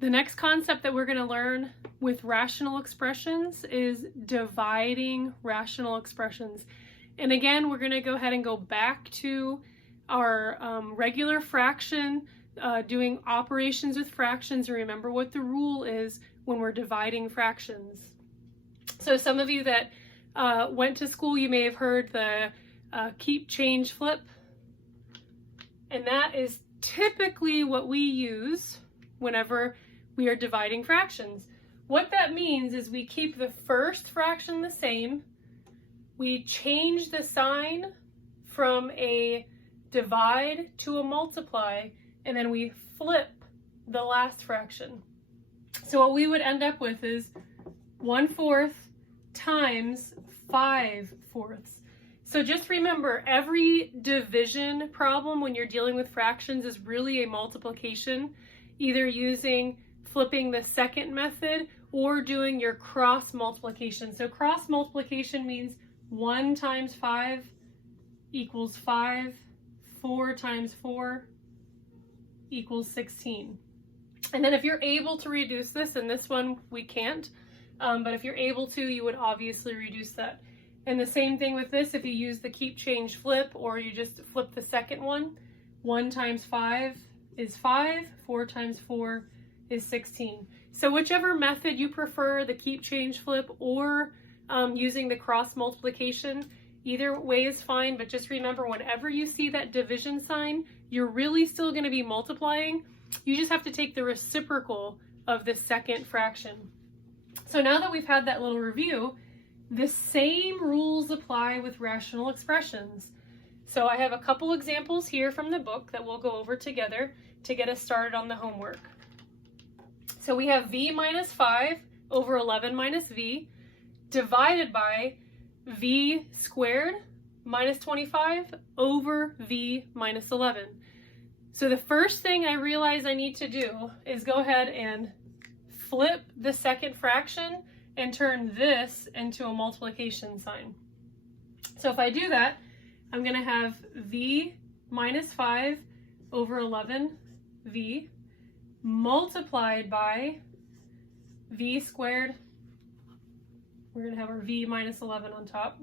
The next concept that we're going to learn with rational expressions is dividing rational expressions. And again, we're going to go ahead and go back to our regular fraction, doing operations with fractions, and remember what the rule is when we're dividing fractions. So some of you that went to school, you may have heard the keep, change, flip. And that is typically what we use whenever we are dividing fractions. What that means is we keep the first fraction the same, we change the sign from a divide to a multiply, and then we flip the last fraction. So what we would end up with is 1/4 times 5/4. So just remember, every division problem when you're dealing with fractions is really a multiplication, either using flipping the second method or doing your cross multiplication. So cross multiplication means 1 times 5 equals 5, 4 times 4 equals 16. And then if you're able to reduce this, and this one we can't, but if you're able to, you would obviously reduce that. And the same thing with this, if you use the keep, change, flip, or you just flip the second one, 1 times 5 is 5, 4 times 4 is 16. So whichever method you prefer, the keep, change, flip, or using the cross multiplication, either way is fine, but just remember, whenever you see that division sign, you're really still going to be multiplying. You just have to take the reciprocal of the second fraction. So now that we've had that little review, the same rules apply with rational expressions. So I have a couple examples here from the book that we'll go over together to get us started on the homework. So we have v minus 5 over 11 minus v divided by v squared minus 25 over v minus 11. So the first thing I realize I need to do is go ahead and flip the second fraction and turn this into a multiplication sign. So if I do that, I'm going to have v minus 5 over 11v multiplied by v squared. We're going to have our v minus 11 on top.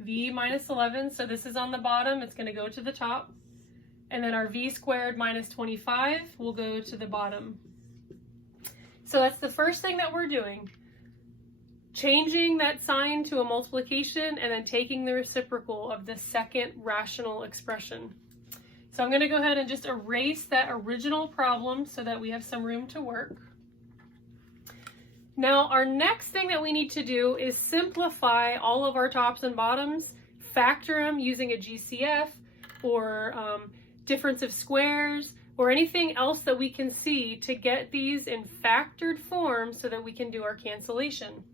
V minus 11, so this is on the bottom, it's going to go to the top. And then our v squared minus 25 will go to the bottom. So that's the first thing that we're doing. Changing that sign to a multiplication and then taking the reciprocal of the second rational expression. So I'm going to go ahead and just erase that original problem so that we have some room to work. Now our next thing that we need to do is simplify all of our tops and bottoms, factor them using a GCF or difference of squares, or anything else that we can see to get these in factored form so that we can do our cancellation.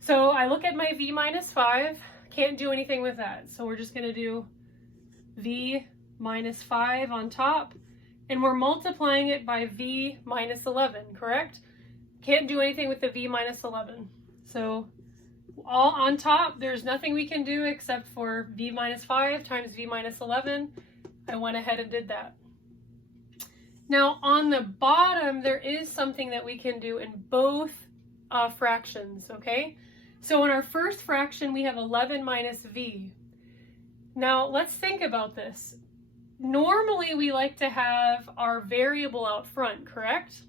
So I look at my v minus 5, can't do anything with that. So we're just going to do v minus 5 on top, and we're multiplying it by v minus 11, correct? Can't do anything with the v minus 11. So all on top, there's nothing we can do except for v minus 5 times v minus 11. I went ahead and did that. Now on the bottom, there is something that we can do in both fractions, okay? So in our first fraction, we have 11 minus v. Now let's think about this. Normally we like to have our variable out front, correct?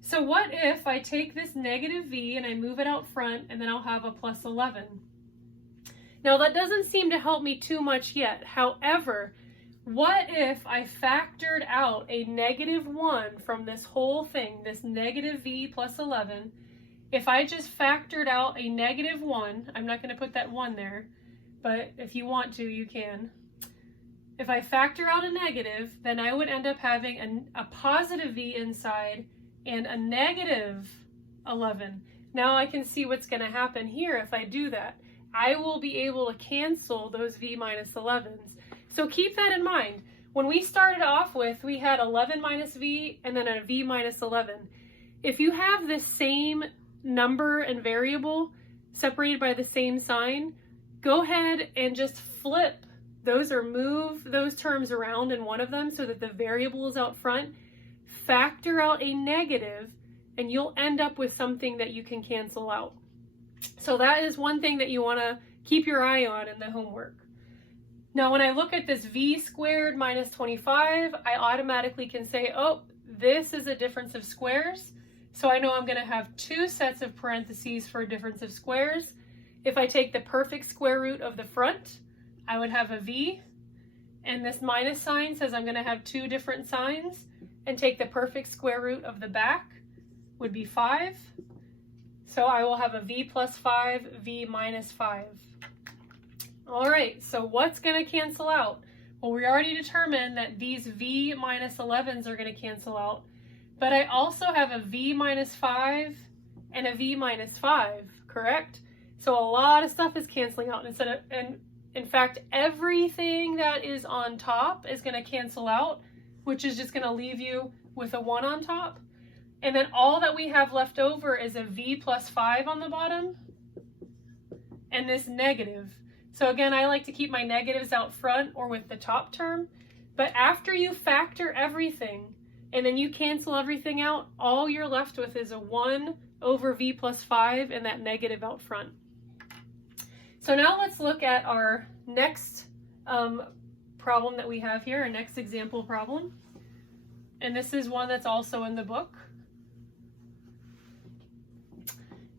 So what if I take this negative v and I move it out front, and then I'll have a plus 11? Now that doesn't seem to help me too much yet. However, what if I factored out a -1 from this whole thing, this negative v plus 11? If I just factored out a -1, I'm not going to put that 1 there, but if you want to, you can. If I factor out a negative, then I would end up having a positive v inside and a -11. Now I can see what's going to happen here if I do that. I will be able to cancel those v minus 11s. So keep that in mind. When we started off with, we had 11 minus v and then a v minus 11. If you have the same number and variable separated by the same sign, go ahead and just flip those or move those terms around in one of them so that the variable is out front. factor out a negative, and you'll end up with something that you can cancel out. So that is one thing that you want to keep your eye on in the homework. Now, when I look at this v squared minus 25, I automatically can say, oh, this is a difference of squares. So I know I'm going to have two sets of parentheses for a difference of squares. If I take the perfect square root of the front, I would have a v. And this minus sign says I'm going to have two different signs. And take the perfect square root of the back would be 5. So I will have a v plus 5, v minus 5. All right, so what's going to cancel out? Well, we already determined that these v minus 11s are going to cancel out, but I also have a v minus 5 and a v minus 5, correct? So a lot of stuff is canceling out. And in fact, everything that is on top is going to cancel out, which is just going to leave you with a 1 on top. And then all that we have left over is a v plus 5 on the bottom and this negative. So again, I like to keep my negatives out front or with the top term. But after you factor everything and then you cancel everything out, all you're left with is a 1 over v plus 5 and that negative out front. So now let's look at our next problem that we have here, our next example problem. And this is one that's also in the book.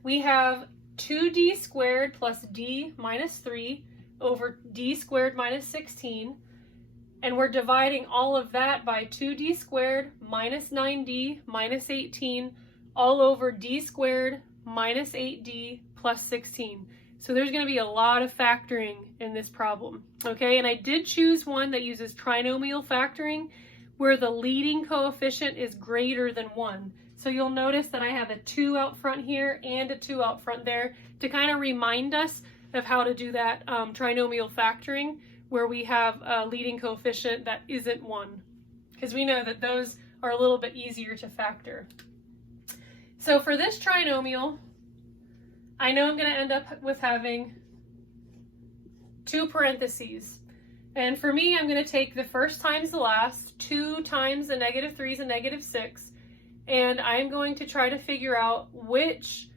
We have 2d squared plus d minus 3 over d squared minus 16. And we're dividing all of that by 2d squared minus 9d minus 18 all over d squared minus 8d plus 16. So there's going to be a lot of factoring in this problem, okay? And I did choose one that uses trinomial factoring where the leading coefficient is greater than 1. So you'll notice that I have a 2 out front here and a 2 out front there to kind of remind us of how to do that trinomial factoring where we have a leading coefficient that isn't 1, because we know that those are a little bit easier to factor. So for this trinomial, I know I'm going to end up with having 2 parentheses. And for me, I'm going to take the first times the last, 2 times the negative 3 is a negative 6, and I'm going to try to figure out which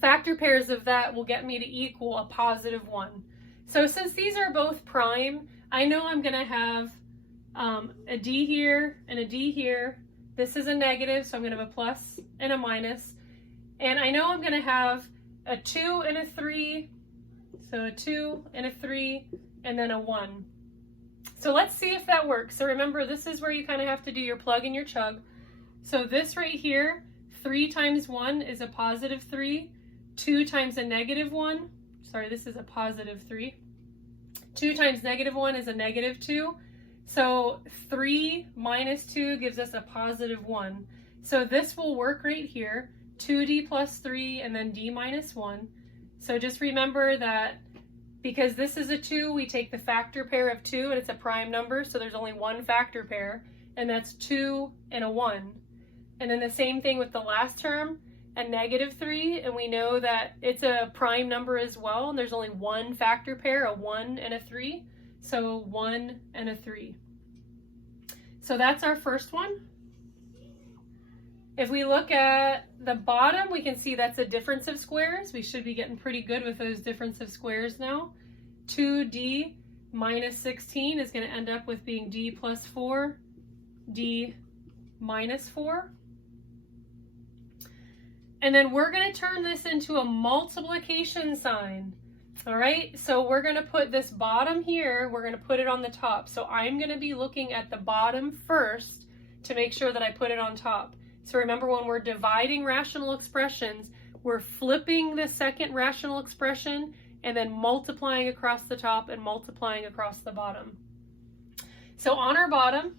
factor pairs of that will get me to equal a positive 1. So since these are both prime, I know I'm going to have a d here and a d here. This is a negative, so I'm going to have a plus and a minus. And I know I'm going to have a 2 and a 3, so a 2 and a 3, and then a 1. So let's see if that works. So remember, this is where you kind of have to do your plug and your chug. So this right here, 3 times 1 is a positive 3. 2 times a negative 1, sorry, this is a positive 3. 2 times negative 1 is a negative 2. So 3 minus 2 gives us a positive 1. So this will work right here. 2d plus 3 and then d minus 1. So just remember that because this is a 2, we take the factor pair of 2 and it's a prime number, so there's only one factor pair, and that's 2 and a 1. And then the same thing with the last term, a negative 3, and we know that it's a prime number as well, and there's only one factor pair, a 1 and a 3, so 1 and a 3. So that's our first one. If we look at the bottom, we can see that's a difference of squares. We should be getting pretty good with those difference of squares now. 2d minus 16 is going to end up with being d plus 4, d minus 4. And then we're going to turn this into a multiplication sign. All right, so we're going to put this bottom here, we're going to put it on the top. So I'm going to be looking at the bottom first to make sure that I put it on top. So remember, when we're dividing rational expressions, we're flipping the second rational expression and then multiplying across the top and multiplying across the bottom. So on our bottom,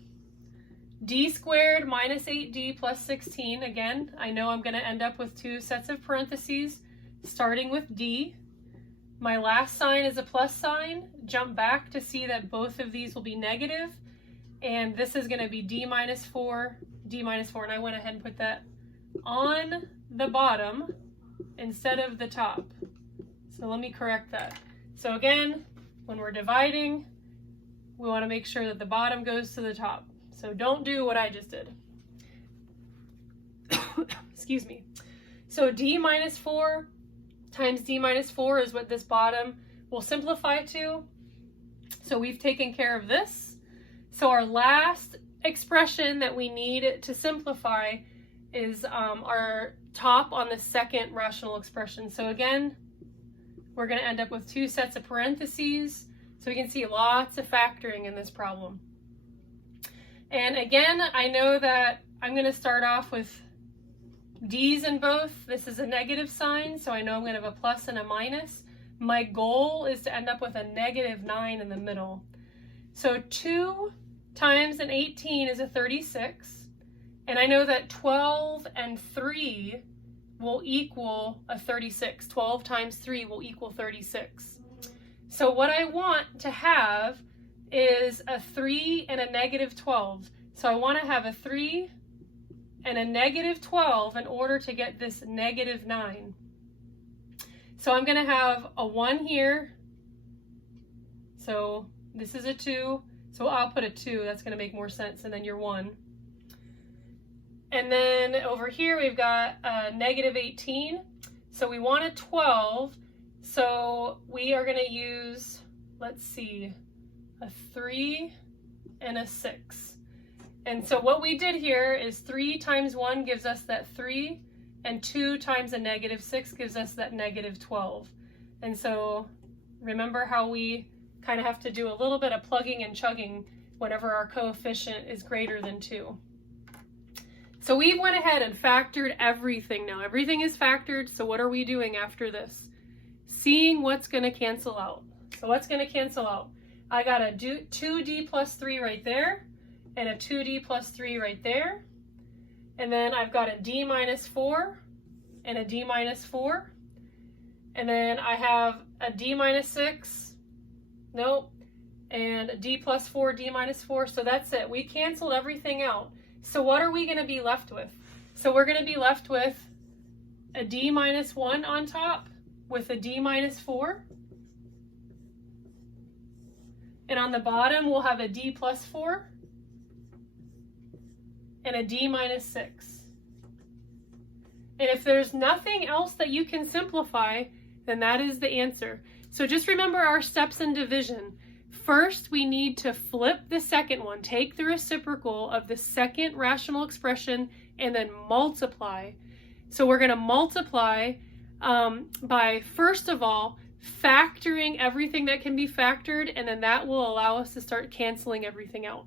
d squared minus 8d plus 16. Again, I know I'm going to end up with 2 sets of parentheses, starting with d. My last sign is a plus sign. Jump back to see that both of these will be negative. And this is going to be d minus 4, d minus 4. And I went ahead and put that on the bottom instead of the top. So let me correct that. So again, when we're dividing, we want to make sure that the bottom goes to the top. So don't do what I just did. Excuse me. So d minus 4 times d minus 4 is what this bottom will simplify to. So we've taken care of this. So our last expression that we need to simplify is our top on the second rational expression. So again, we're going to end up with 2 sets of parentheses. So we can see lots of factoring in this problem. And again, I know that I'm going to start off with d's in both. This is a negative sign, so I know I'm going to have a plus and a minus. My goal is to end up with a -9 in the middle. So 2 times an 18 is a 36. And I know that 12 and 3 will equal a 36. 12 times 3 will equal 36. So what I want to have is a 3 and a -12. So I want to have a 3 and a -12 in order to get this -9. So I'm going to have a 1 here. So this is a 2. So I'll put a 2. That's going to make more sense. And then your 1. And then over here we've got a -18. So we want a 12. So we are going to use, let's see, a 3 and a 6. And so what we did here is 3 times 1 gives us that 3, and 2 times a -6 gives us that -12. And so remember how we kind of have to do a little bit of plugging and chugging whenever our coefficient is greater than 2. So we went ahead and factored everything now. Everything is factored, so what are we doing after this? Seeing what's going to cancel out. So what's going to cancel out? I got a 2d plus 3 right there, and a 2d plus 3 right there. And then I've got a d minus 4 and a d minus 4. And then I have a d minus 6, nope, and a d plus 4, d minus 4. So that's it. We canceled everything out. So what are we going to be left with? So we're going to be left with a d minus 1 on top with a d minus 4. And on the bottom, we'll have a d plus 4 and a d minus 6. And if there's nothing else that you can simplify, then that is the answer. So just remember our steps in division. First, we need to flip the second one. Take the reciprocal of the second rational expression and then multiply. So we're going to multiply by, first of all, factoring everything that can be factored, and then that will allow us to start canceling everything out.